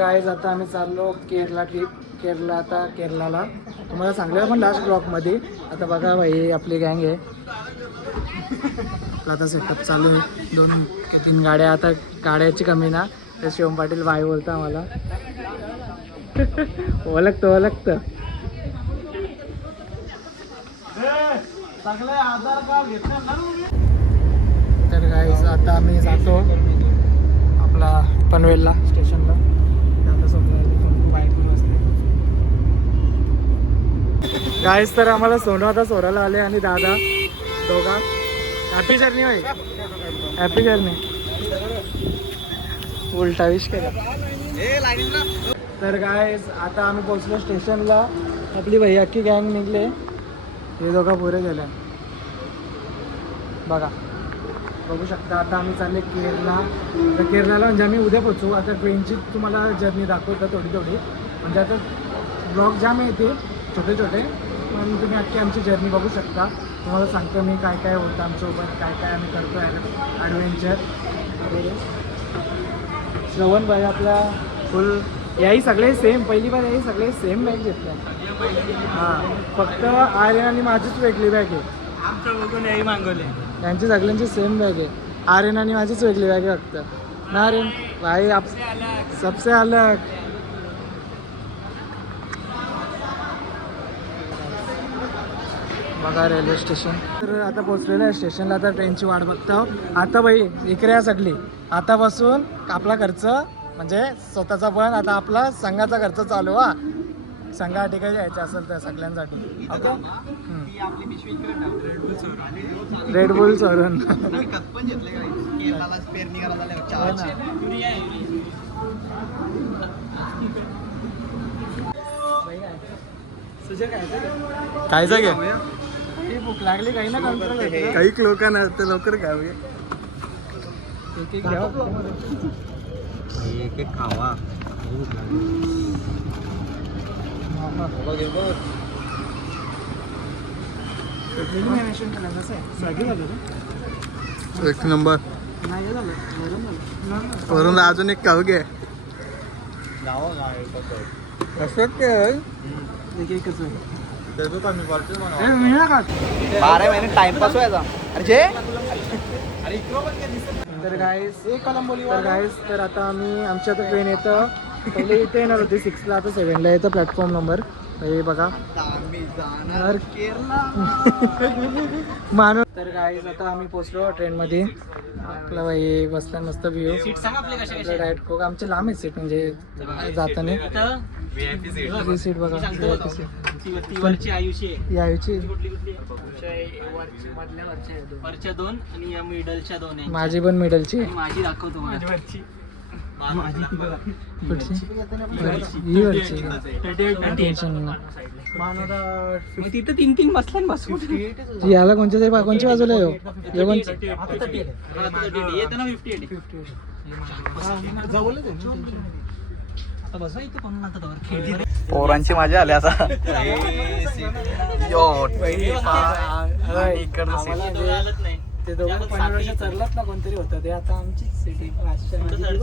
Guys आता आम्ही चाललो केरला ट्रिप. केरलाला तुम्हाला सांगलं पण लास्ट ब्लॉकमध्ये. आता बघा भाई आपली गँग आहे. आता सेटअप चालू आहे. 2-3 गाड्या. आता गाड्याची कमी ना तर शिवम पाटील भाई बोलता आम्हाला. ओळखतं तर गाईज आता आम्ही जातो आपला पनवेलला स्टेशनला. गाईज तर आम्हाला सोनू आता सोडायला आले आणि दादा दोघा. हॅपी जर्नी भाई, हॅपी जर्नी. उलटा विश केला. तर गाईज आता आम्ही पोहोचलो स्टेशनला. आपली भाई अख्खी गँग निघले. हे दोघा पुरे गेले बघा, बघू शकता. आता आम्ही चालले केरला. तर केरलाला म्हणजे आम्ही उद्या पोहोचू. आता ट्रेनची तुम्हाला जर्नी दाखवतो थोडी. म्हणजे आता ब्लॉग जाम येते छोटे पण तुम्ही अख्खी आमची जर्नी बघू शकता. तुम्हाला सांगतो मी काय होतं आमच्यासोबत, काय आम्ही करतो ॲडव्हेंचर वगैरे. श्रवण भाई आपला फुल याही सगळे सेम, पहिली बार याही सगळे सेम बॅग घेतल्या. हां, फक्त आर्यन आणि माझीच वेगळी बॅग आहे. आमचं बघून याही मागवले. त्यांची सगळ्यांची सेम बॅग आहे. आर्यन आणि माझीच वेगळी बॅग आहे फक्त ना. आर्यन भाई आप सबसे अलग. बघा रेल्वे स्टेशन. तर आता पोचलेलं आहे स्टेशनला. आता ट्रेनची वाट बघतो. आता बाई इकडे या सगळी. आतापासून आपला खर्च म्हणजे स्वतःचा पण. आता आपला संघाचा खर्च चालू. हा, संघा ठिकाणी यायचं असेल तर सगळ्यांसाठी. रेड बुल चोरून काय जागे भूक लागली काही ना कंट्रोल. काही लोकांना तर लवकर घ्यावे. एक खावा. एक नंबर. वरून अजून एक खाऊ घे. बारा महिने टाइमपास व्हायचा. तर गाईस तर आता आम्ही आमच्या आता ट्रेन येतं. पहिले इथे येणार होती 6ला, आता 7ला येतं प्लॅटफॉर्म नंबर. हे बघा मानव. तर गाईज आता आम्ही पोचलो ट्रेनमध्ये. आपला भाई बसला मस्त व्ह्यू. डायरेक्ट कोक आमचे लांब आहे सीट म्हणजे जाताना. सीट बघा आयुची वरच्या 2 आणि या मिडलच्या 2 आहे. माझी पण मिडलची. माझी दाखवतो माझी. तिथं 3 बसल्या बसून. याला कोणच्या बाजूला येऊ. पोरांची मजा आली आता. ते दोघं 15 वर्ष चरलात ना कोणतरी होतं ते. आता आमची सिटी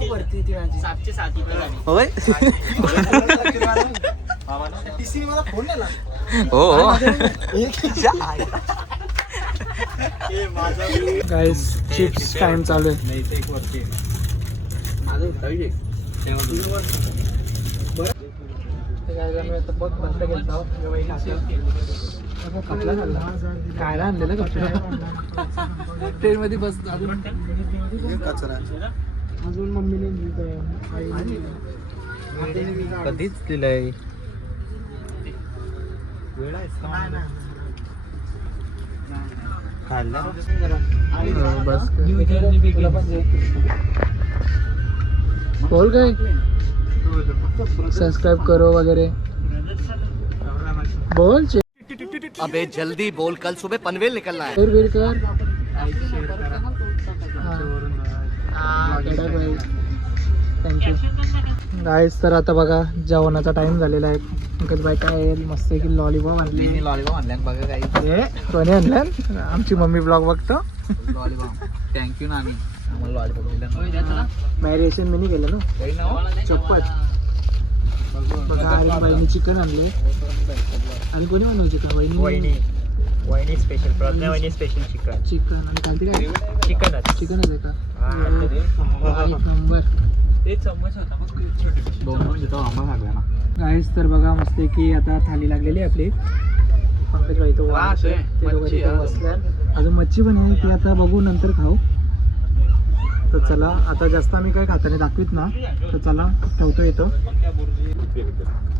वरती ती माझी 707 होय. मला फोन आला. हो गाईस चिप्स टाइम चालू आहे. काय आणलेलं ट्रेन मध्ये बस. अजून मम्मीने कधीच दिलंय. बस बोल काय सबस्क्राइब करो वगैरे बोल. अबे जल्दी बोल, कल सुबह पनवेल निकलना है. थँक्यू गाईस. तर आता बघा जेवणाचा टाइम झालेला आहे. पंकज बाई काय मस्त की लॉलीपॉप आणली. लॉलीपॉप आणल्यान बघा काही. कोणी आणल्यान. आमची मम्मी ब्लॉग बघतो. लॉलीपॉप थँक्यू ना. आम्ही आम्हाला लॉलीपॉप दिलं. मॅरिएशन मी नाही केलं ना. चप्पल बघा अरे बाईने चिकन आणले. आणि कोणी बनवलं चिकन? वहिनी स्पेशल प्रज्ञा वहिनी स्पेशल चिकन. चिकन आणि खालती काय? चिकनच. चिकनच आहे का? एक नंबर. गाईस तर बघा मस्त की आता थाली लागलेली आहे आपली. पंकज भाई तो बसल्या. अजून मच्छी पण आहे ती आता बघू नंतर खाऊ. तर चला आता जास्त आम्ही काय खाताना दाखवीत ना, तर चला ठेवतो येतो.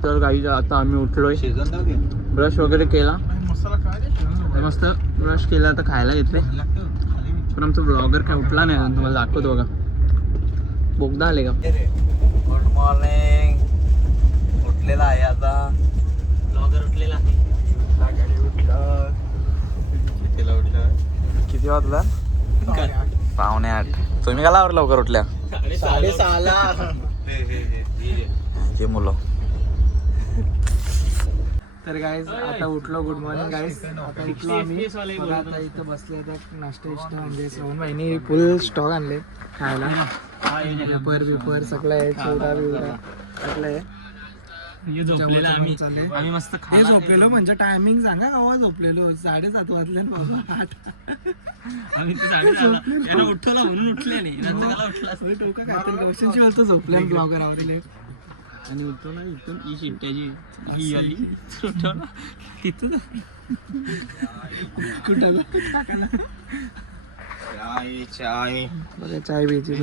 तर काही आता आम्ही उठलोय, ब्रश वगैरे केला, मस्त ब्रश केला तर खायला घेतले. पण आमचा ब्लॉगर काय उठला नाही अजून, तुम्हाला दाखवतो बघा. बोगदा आले का? Good morning. उठलेला आहे आता ब्लॉगर उठलेला आहे. किती वाजला? 7:45. तुम्ही का लावर लवकर उठल्या? 6:30. हे मुलं. तर गाईज आता उठलो. Good morning guys. आता उठलो आम्ही. बघा आता इथं बसले तर नाश्ता इष्टा म्हणजे श्रवण भाईनी फुल स्टॉक आणले खायला. पेपर बिपर सगळं आहे, चिवडा बिवडा सगळं आहे. झोपलेला आम्ही मस्त हे झोपलेलो म्हणजे टायमिंग सांगा केव्हा झोपलेलो? 7:30 वाजले बाबा. 8 आम्ही तर 7:30 यांना उठवला म्हणून उठले नाही. टोका काहीतरी कौशलची बोलतो झोपल्या ब्लॉगर आवडले. आणि उठतो ना इथून ही शिट्ट्याची ही आली उठवला तिथं कुठं बघा चाय बेची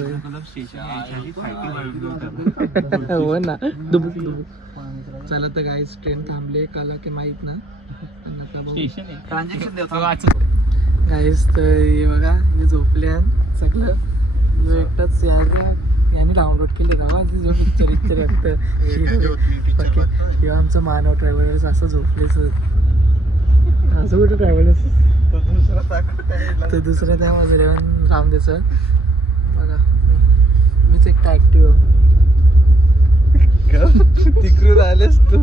हो ना. दुबुक दुबुक. चला तर गाईज ट्रेन थांबले काला की माहित ना. गाईज तर हे बघा हे झोपल्या सगळं. जो एकटाच याने डाउनलोड केले ना जो पिक्चर किंवा आमचं मानव ट्रॅव्हलर्स असं झोपलेच. असं कुठं ट्रॅव्हलर्स तर दुसरं त्या मजले राहून द्यायचं. बघा मीच एकटा ॲक्टिव्ह तिकडून आलेस तू.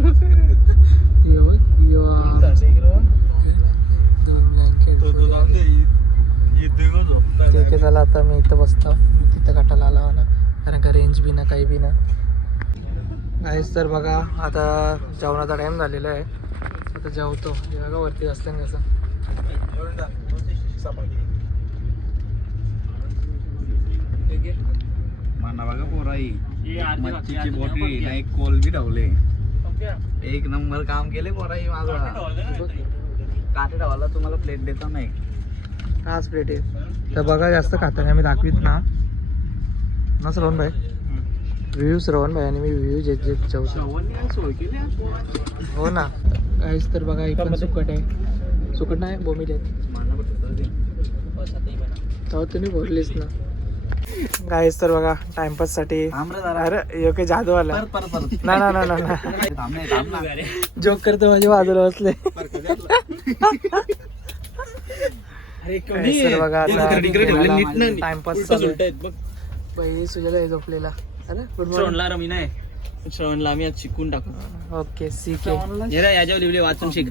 ठीक आहे चला आता मी इथं बसतो. तिथं काटायला आला ना कारण का रेंज बी ना काही बी ना. गाईस तर बघा आता जेवणाचा टाईम झालेला आहे. आता जेवतो. हे बघा वरती असतं कसं. माना बघा पोराई मच्छीची बोटी ना एक कोल बी ठेवले. एक नंबर काम केले पोराई माझा. काटे ठेवायला तुम्हाला प्लेट देतो नाही. हाच प्लेट आहे. तर बघा जास्त खाताना आम्ही दाखवीत ना श्रवण भाई. व्ह्यू श्रवण भाई आणि मी व्ह्यू जे जेवतो. हो ना गाईस तर बघा एक पण सुकट आहे. सुकट नाही बोंबील आहेत. तेव्हा तुम्ही बोललीस ना. गाईस तर बघा टाइमपास साठी. अरे यो काही जादू आला ना ना ना ना जोक करतो माझ्या बाजूला बसले. बघा टाइमपास पहिले सुजाला झोपलेला. अरे श्रवणला रमी नाही. श्रवणला आम्ही आज शिकून टाकू. ओके ठीक आहे. याच्यावर लिहिले वाचून शिक.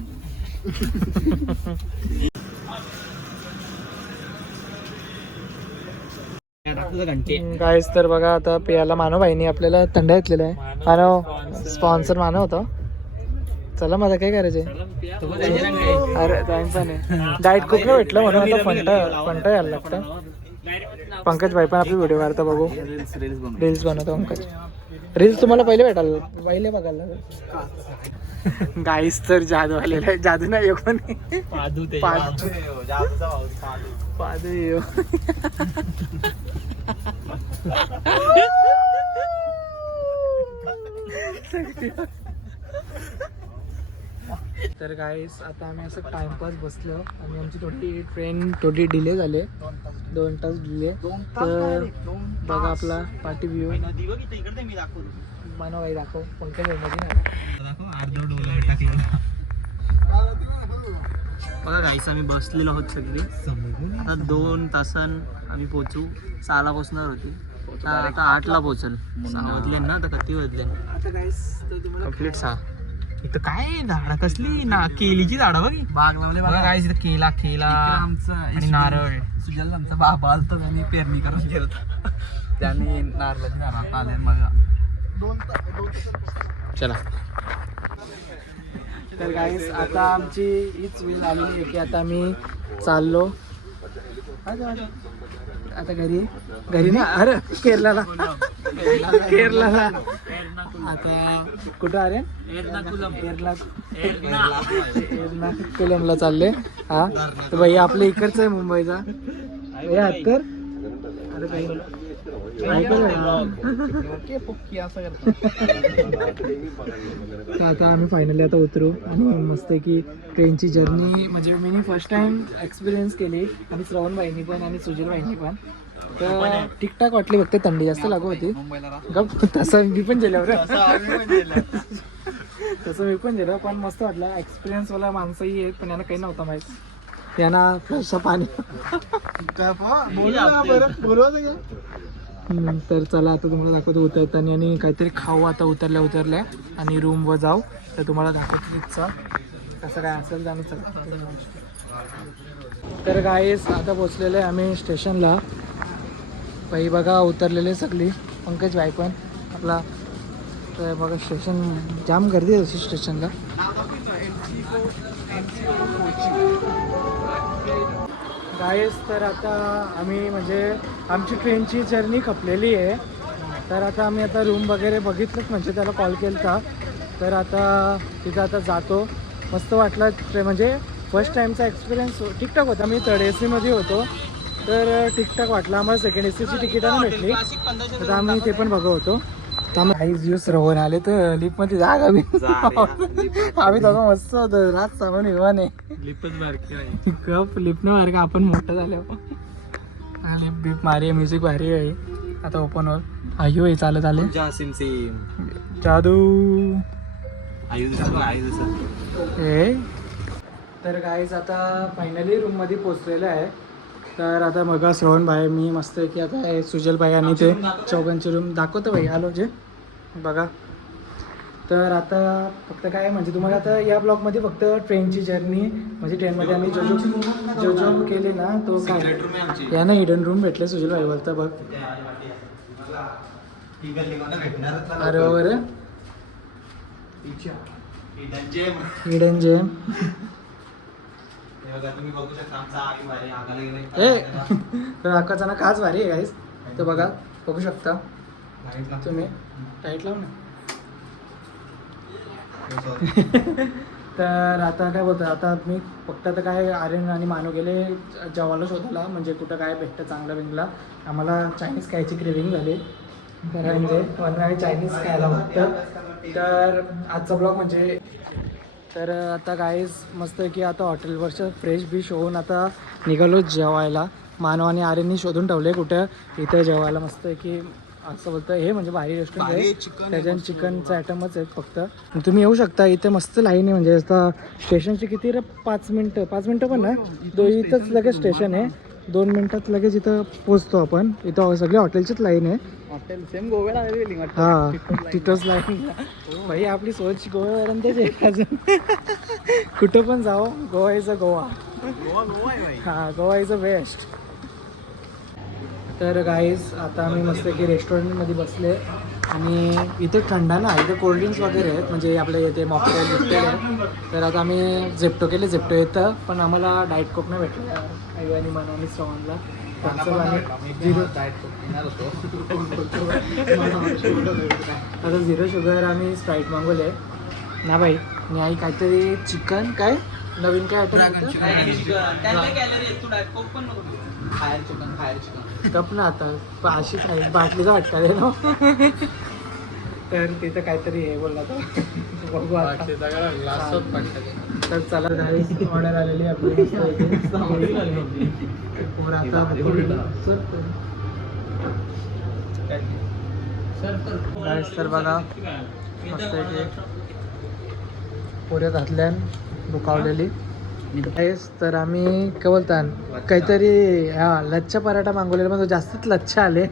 गाईस तर बघा आता पियाला मानव भाईनी आपल्याला थंड घेतलेला आहे. मानव स्पॉन्सर मानव होता. चला मला काय करायचंय. अरे टाइम पण आहे. डाएट खूप नाही भेटलं म्हणून आता फंटा यायला लागतं. पंकज भाई पण आपली व्हिडिओ काढता बघू. रील्स बनवतो पंकज. रील्स तुम्हाला पहिले बघायला लागेल. गाईस तर जादू आलेला आहे. जादू नाही कोणी पादू. तर गाईस आता आम्ही असं टाइमपास बसलो आणि आमची ट्रेन थोडी डिले झाले. 2 तास डिले. तर बघा आपला पार्टी व्ह्यू. मानव भाई दाखव. पंकज बघा गाईस आम्ही बसलेलो आहोत सगळे. आता 2 तासान आम्ही पोहोचू. 6ला पोहोचणार होती. आता 8ला पोहोचल. 6 वाजले ना. आता किती वाजले? आता गाईस कंप्लीट 6. इथं काय झाडं कसली ना केलीची झाडं बघ. बाग लावले बघा गाईस. इथं केला आणि नारळ. सुजल आमचा बाबा आलता त्यांनी पेरणी करून गेलं. त्यांनी नारळाची झाडं आले बघा. चला. तर गाईस आता आमची हीच वेळ आलेली आहे की आता आम्ही चाललो आता घरी ना अरे केरलाला आता कुठं अरे एर्नाकुलमला चालले. हा तर भाई आपल्या इकडचं आहे मुंबईचा भैया तर अरे काही तर आता आम्ही फायनली आता उतरू आणि मस्त आहे की ट्रेनची जर्नी म्हणजे मी फर्स्ट टाइम एक्सपिरियन्स केली आणि श्रवण बाईंनी पण आणि सुजल बाईंनी पण. तर ठीकठाक वाटली फक्त थंडी जास्त लागू होती गप तसं मी पण गेल्यावर तसं मी पण गेलो पण मस्त वाटलं एक्सपिरियन्सवाला माणसंही आहेत पण यांना काही नव्हतं माहीत त्यांना फ्रेश पाणी. तर चला आता तुम्हाला दाखवतो उतरताना आणि काहीतरी खाऊ आता उतरल्या आणि रूमवर जाऊ तर तुम्हाला दाखवतो इच्छा कसं काय असेल आणि चला. तर गाईस आता पोचलेलं आहे आम्ही स्टेशनला. बाई बघा उतरलेले सगळी पंकज बाई पण आपला. तर बघा स्टेशन जाम गर्दी आहे तशी स्टेशनला. गाईस तर आता आम्ही म्हणजे आमची ट्रेनची जर्नी खपलेली आहे. तर आता आम्ही आता रूम वगैरे बघितलंच म्हणजे त्याला कॉल केला तर आता तिथं आता जातो. मस्त वाटलं म्हणजे फर्स्ट टाईमचा एक्सपिरियन्स ठीकठाक होता. मी थर्ड ए सीमध्ये होतो तर ठीकठाक वाटलं. आम्हाला सेकंड ए सीची तिकीटानं भेटली तर आम्ही ते पण बघत होतो. काही दिवस रवून आले तर लिफ्टमध्ये जागा आम्ही दोघं मस्त होतो. रात सामान विमान आहे लिफ्ट लिफ्टनं मार्ग आपण मोठं झालं लिफ्ट बिफ्ट भारी म्युझिक भारी आहे. आता ओपन होल आयु आहे चालत आले जादू हे. तर गाईज आता फायनली रूममध्ये पोचलेलं आहे. तर आता मग श्रवण भाई मी मस्त आहे की आता सुजल भाई आणि ते चौघांची रूम दाखवतो भाई आलो जे बघा. तर आता फक्त काय म्हणजे तुम्हाला आता या ब्लॉगमध्ये फक्त ट्रेनची जर्नी म्हणजे ट्रेनमध्ये आम्ही जो जो केले ना तो काय या ना हिडन रूम भेटले सुजल भाई बोलता बघ अरे बरं हिडन जेम तर अक्काचा ना काच भारी आहे गाईस. तर बघा बघू शकता तुम्ही टाईट लावू ना. तर आता काय बोलतो आता मी फक्त आता काय आर्यन आणि मानव गेले जेवायला शोधायला म्हणजे कुठं काय भेटतं चांगलं बिंगला. आम्हाला चायनीज खायची क्रेविंग झाली तर म्हणजे म्हणून आम्ही चायनीज खायला बघतं. तर आजचा ब्लॉग म्हणजे तर आता गाईज मस्त की आता हॉटेलवरचं फ्रेश बिश होऊन आता निघालो जेवायला. मानव आणि आर्यननी शोधून ठेवले कुठं इथं जेवायला मस्त आहे की असं बोलतं हे म्हणजे भारी रेस्टॉरंट आहे त्याच्यात चिकनचा आयटमच आहेत फक्त. तुम्ही येऊ शकता इथे मस्त लाईन आहे म्हणजे आता स्टेशनची किती रे 5 मिनटं पण ना इथंच लगेच स्टेशन आहे 2 मिनटात लगेच इथं पोचतो आपण. इथं सगळे हॉटेलचीच लाईन आहे. हॉटेल सेम गोव्याला हां तिथंच लाईन भाई आपली सोच गोव्यापर्यंतच आहे अजून कुठं पण जाओ गोवा इज अ गोवा हां गोवा इज अ बेस्ट. तर गाईज आता आम्ही मस्त की रेस्टॉरंटमध्ये बसले आणि इथे थंडा ना इथे कोल्ड्रिंक्स वगैरे आहेत म्हणजे आपल्या इथे मॉकटेल भेटलेले आहे. तर आता आम्ही झेप्टो येतं पण आम्हाला डाएट कोक नाही भेटलं आई आणि मनाने श्रवणला आता 0 शुगर आम्ही स्प्राईट मागवले ना भाई. आणि आई काहीतरी चिकन काय नवीन काय कप ना आता अशीच आहे बाटलीचा वाटका दे ना. तर तिथं काहीतरी हे बोलला तर बघू आता. तर चला ऑर्डर आलेली आपली तर बघा मस्त पुऱ्या घातल्यान दुखावलेली. तर आम्ही काय बोलतात काहीतरी हा लच्छा पराठा मागवलेला पण तो जास्तीत लच्छा आले.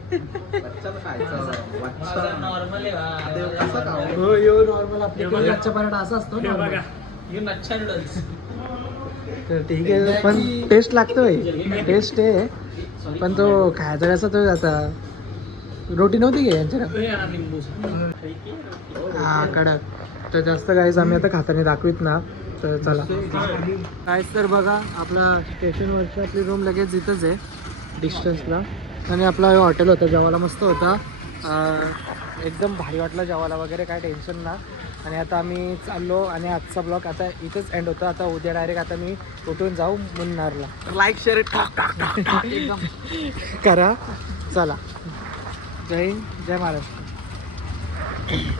नॉर्मल आपल्याकडे लच्छा पराठा असा असतो तर ठीक आहे पण टेस्ट लागतो भाई टेस्ट आहे पण तो खायचा कसा तो आता रोटी नव्हती घे यांच्याकडे हा कडक. तर जास्त काहीच आम्ही आता खाताना दाखवीत ना. तर चला काहीच तर बघा आपला स्टेशनवरची आपली रूम लगेच इथंच आहे डिस्टन्सला. आणि आपला हॉटेल होता जेवायला मस्त होता. एकदम भारी वाटलं जेवायला वगैरे काय टेन्शन ना. आणि आता आम्ही चाललो आणि आजचा ब्लॉग आता इथंच एंड होता. आता उद्या डायरेक्ट आता मी उठून जाऊ मुन्नारला. लाईक शेअर करा. चला जय हिंद जय महाराष्ट्र.